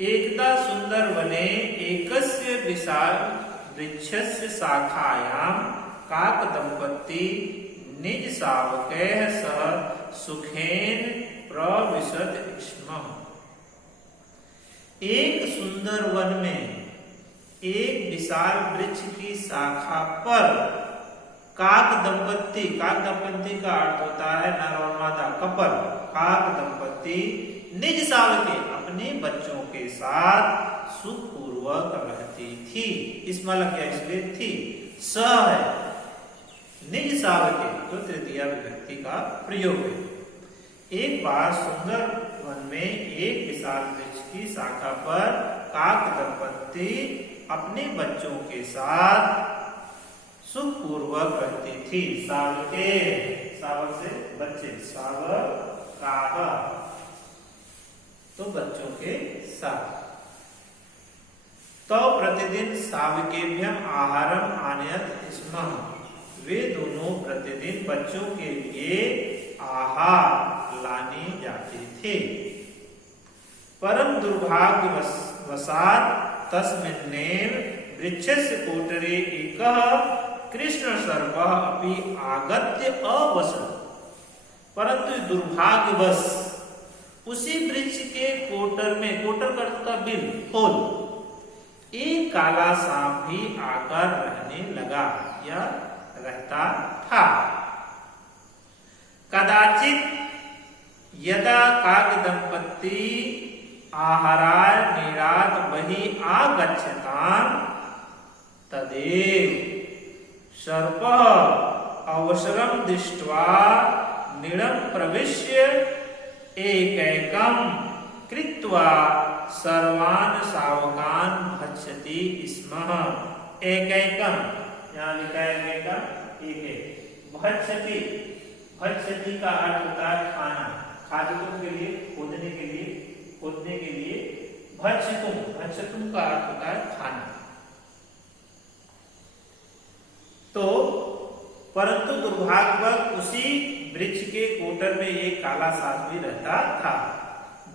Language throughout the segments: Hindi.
एकदा सुंदर वने एकस्य विशाल वृक्षस्य शाखायां काकदंपती निज शावकैः सह सुखेन प्रविशत स्म। एक सुंदर वन में एक विशाल वृक्ष की शाखा पर काक दंपत्ति का अर्थ होता है नर और मादा कपल। काक दंपत्ति निज शावके अपने बच्चों के साथ सुखपूर्वक रहती थी। इसमें लग गया इसलिए थी, स है निज शावके तो तृतीया विभक्ति का प्रयोग है। एक बार सुंदर वन में एक विशाल वृक्ष की शाखा पर काक दंपत्ति अपने बच्चों के साथ सुखपूर्वक रहती थी। शावके, शावक से बच्चे, शावक काक तो बच्चों के साथ। तो प्रतिदिन शावकेभ्यम आहारम आनयत स्म। वे दोनों प्रतिदिन बच्चों के लिए आहार लाने जाते थे। परम दुर्भाग्यवशात् तस्मिन्नेव वृक्षस्य कोटरे एकः कृष्ण सर्पः अपि आगत्य अवसत्। परंतु दुर्भाग्यवश उसी वृक्ष के कोटर में, कोटर का बिल, होल, एक काला सांप भी आकर रहने लगा या रहता था। कदाचित यदा काक दंपत्ति आहाराय नीरात् बहिः आगच्छताम् तदेव सर्पः अवसरं दृष्ट्वा नीडं प्रविश्य एकैकं कृत्वा सर्वान् शावकान् भक्षति स्म। एकैकं, यहाँ लिखा है एकैकं, एक भक्षति। भक्षति का अर्थ होता है खाना, खाद्यों के लिए, खोदने के लिए, खोदने के लिए। भक्षतुम, भक्षतुम का अर्थ होता है खाना। तो परंतु दुर्भाग्यवश उसी वृक्ष के कोटर में एक काला सांप भी रहता था।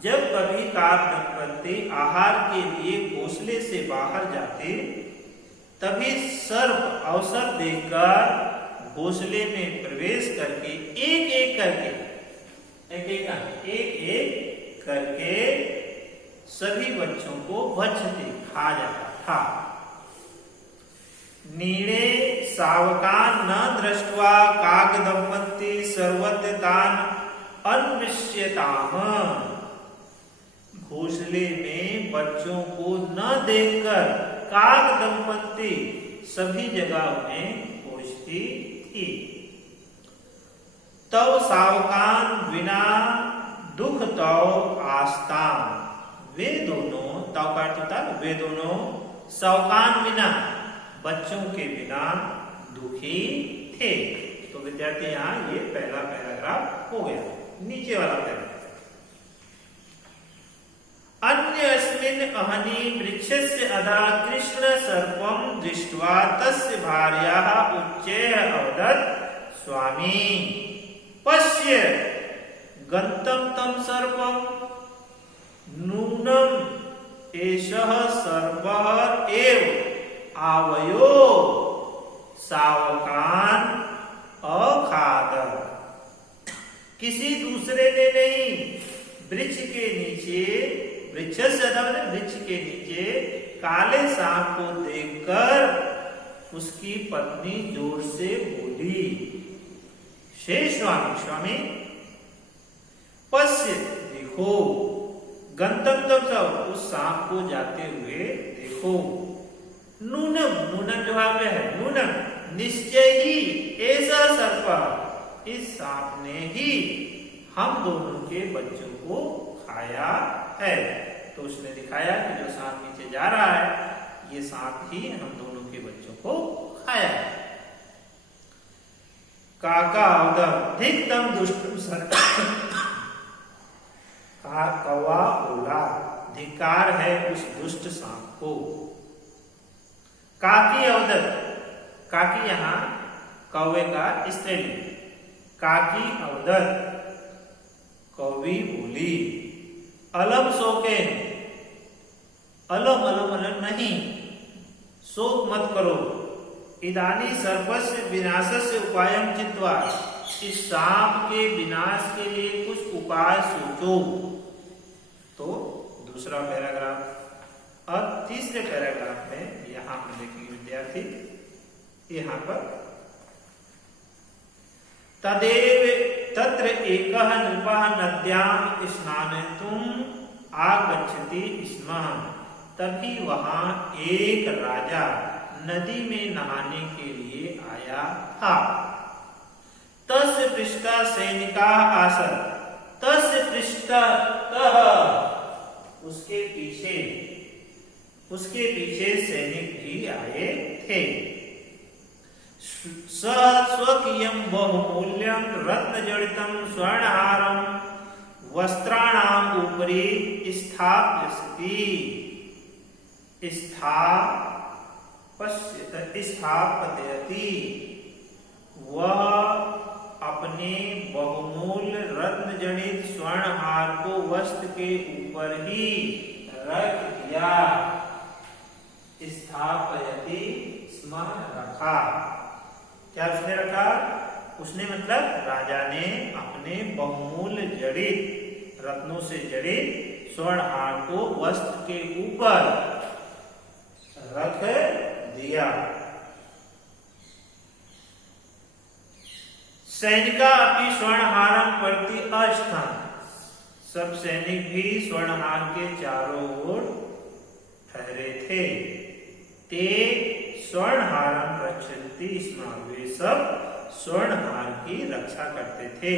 जब कभी काक दंपत्ति आहार के लिए घोंसले से बाहर जाते, तभी सर्प अवसर देखकर घोंसले में प्रवेश करके एक एक करके सभी बच्चों को भक्षते, खा जाता था। नीड़े शावकान् न दृष्ट्वा काक दंपत्ति सर्वत्र तान् अन्विष्यताम। घोंसले में बच्चों को न देखकर काक दंपत्ति सभी जगह उन्हें खोजती थी। तव शावकान् विना दुख तव आस्ताम्। वे दोनों, तव का अर्थ होता है वे दोनों, शावकान् विना बच्चों के बिना दुखी थे। तो विद्यार्थी यहाँ ये पहला पैराग्राफ हो गया। नीचे वाला पैराग्राफ, अन्यस्मिन् अहनि वृक्षस्य अधः कृष्ण सर्पं दृष्ट्वा तस्य भार्याः उच्चैः अवदत् स्वामी पश्य गन्तं तं सर्पं नूनम् एषः सर्पः एव आवयो शावकान् अखादत्। किसी दूसरे ने नहीं, वृक्ष के नीचे, वृक्ष के नीचे काले सांप को देखकर उसकी पत्नी जोर से बोली, हे स्वामी, स्वामी पश्य देखो, गंतम तम, उस सांप को जाते हुए देखो। नूनम, नूनम जो है नूनम, निश्चय ही ऐसा सर्प, इस सांप ने ही हम दोनों के बच्चों को खाया है। तो उसने दिखाया कि जो सांप नीचे जा रहा है ये सांप ही हम दोनों के बच्चों को खाया है। काका अधिकतम दुष्टम सर्प, कौवा बोला, धिक्कार है उस दुष्ट सांप को। काकी अवदत, काकी यहाँ कौवे का स्त्रीलिंग, काकी अवदत कौवी बोली। अलम शोकेन, अलम अलम अलम नहीं, शोक मत करो। इदानी सर्पस्य विनाशस्य उपायम चित्वा, इस सांप के विनाश के लिए कुछ उपाय सोचो। तो दूसरा पैराग्राफ। अब तीसरे पैराग्राफ में यहां पर देखेंगे विद्यार्थी, यहां पर तदेव तत्र एकः नृपः नद्यां स्नानयितुम् आगच्छति स्म। तभी वहां एक राजा नदी में नहाने के लिए आया था। तस्य पृष्ठा सैनिकाः आसन्, तस्य पृष्ठतः उसके पीछे सैनिक भी आए थे। स्वकीयं बहुमूल्यं रत्नजडितं स्वर्णहारं वस्त्राणाम् उपरि स्थापयति। वह अपने बहुमूल्य रत्नजडित स्वर्णहार को वस्त्र के ऊपर ही रख दिया। स्थापयति स्म, रखा। क्या उसने रखा? उसने मतलब राजा ने अपने बहुमूल्य जड़ित रत्नों से जड़ित स्वर्णहार को वस्त्र के ऊपर रख दिया। सैनिका अपनी स्वर्णहारम प्रति अस्थान, सब सैनिक भी स्वर्णहार के चारों ओर ठहरे थे। ते स्वर्णहारम रक्षन्ति स्म, वे सब स्वर्णहार की रक्षा करते थे।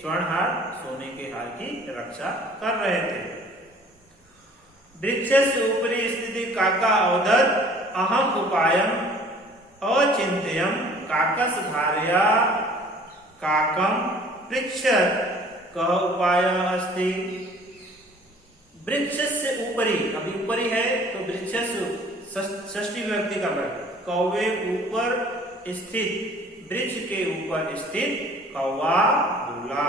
स्वर्णहार सोने के हार की रक्षा कर रहे थे। वृक्ष से ऊपरी स्थिति काका अवदत् अहम उपायम अचिंत्यम काकस भार्या काकम पृच्छत् कः उपाय अस्ति। वृक्ष से ऊपरी, अभी ऊपरी है तो वृक्ष से षष्ठी विभक्ति का वर्ग, कौवे ऊपर स्थित, वृक्ष के ऊपर स्थित कौवा बोला,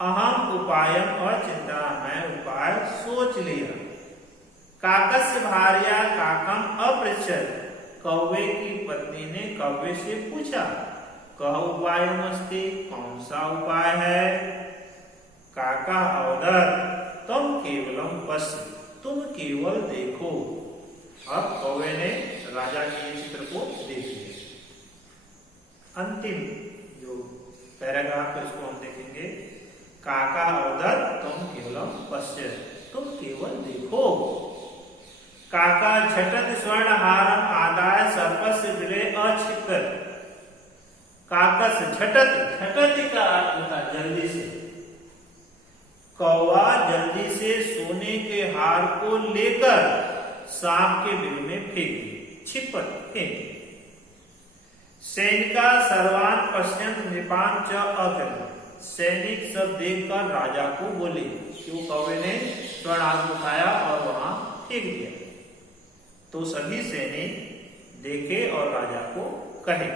अहम उपायम अचिंता, मैं उपाय सोच लिया। काकस्य भार्या काकम अपृच्छत्, कौवे की पत्नी ने कौवे से पूछा, कः उपायम अस्ति, कौन सा उपाय है। काका अवदत् तुम केवलम पश्य, तुम केवल देखो। अब कौवे ने राजा के चित्र को देख लिया। अंतिम जो पैराग्राफ है उसको हम देखेंगे। काका अवदत् तुम केवलम पश्य, तुम केवल देखो। काका झटत स्वर्णहारम आदाय सर्पस्य बिले अक्षिपत। काकस झटत, झटत का अर्थ होता जल्दी से। कौवा जल्दी से सोने के हार को लेकर सांप के बिल में फेंक दिए, छिपट फेंक। सैनिका सर्वान पश्यंत नृपान च अकर्मण, सैनिक सब देखकर राजा को बोले, क्यों कौवे ने स्वर्णहार उठाया और वहां फेंक दिया। तो सभी सैनिक देखे और राजा को कहे,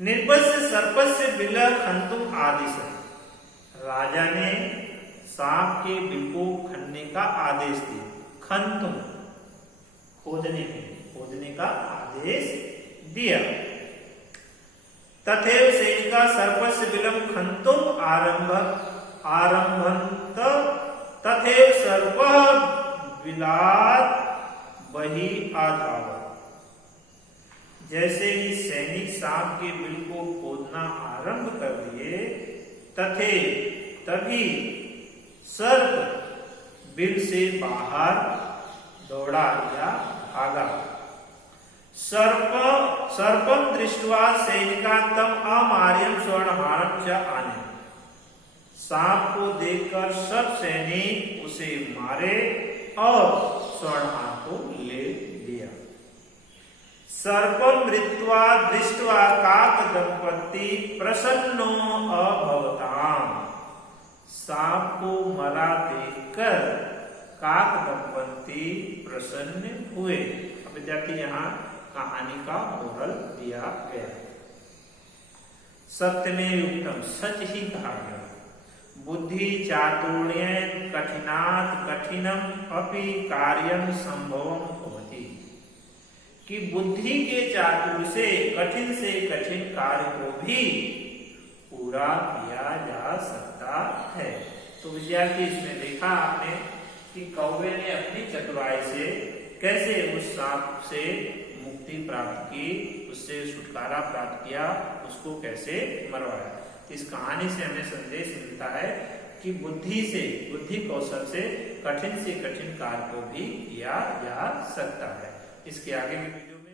निर्पस्य सर्पस्य बिल खंतुम आदेश, राजा ने सांप के बिल को खनने का आदेश दिया। खंतुम खोदने का आदेश दिया। तथैव सैनिका सर्पस्य बिलम खंतुम आरंभंत तथैव सर्पः बिलात् बहि आधावत्। जैसे ही सैनिक सांप के बिल को खोदना आरंभ कर दिए, तभी सर्प बिल से बाहर दौड़ा या भागा। सर्पम दृष्ट्वा सैनिका तम अमार्यम स्वर्णहारम च आने, सांप को देखकर सब सैनिक उसे मारे और स्वर्णहार को ले लिया। सर्पम मृत्वा दृष्ट्वा काक दंपति प्रसन्नो अभवताम, सांप को मरा देखकर काक दंपति प्रसन्न हुए। अब विद्यार्थी यहाँ कहानी का मोरल दिया गया। सत्य में युक्तम, सच ही कहा गया। बुद्धि चातुर्येन कठिनात् कठिनम अपि कार्यम संभवम होती, कि बुद्धि के चातुर्य से कठिन कार्य को भी पूरा किया जा सकता है। तो विद्यार्थी इसमें देखा आपने कि कौवे ने अपनी चतुराई से कैसे उस सांप से मुक्ति प्राप्त की, उससे छुटकारा प्राप्त किया, उसको कैसे मरवाया। इस कहानी से हमें संदेश मिलता है कि बुद्धि कौशल से कठिन कार्य को भी किया जा सकता है। इसके आगे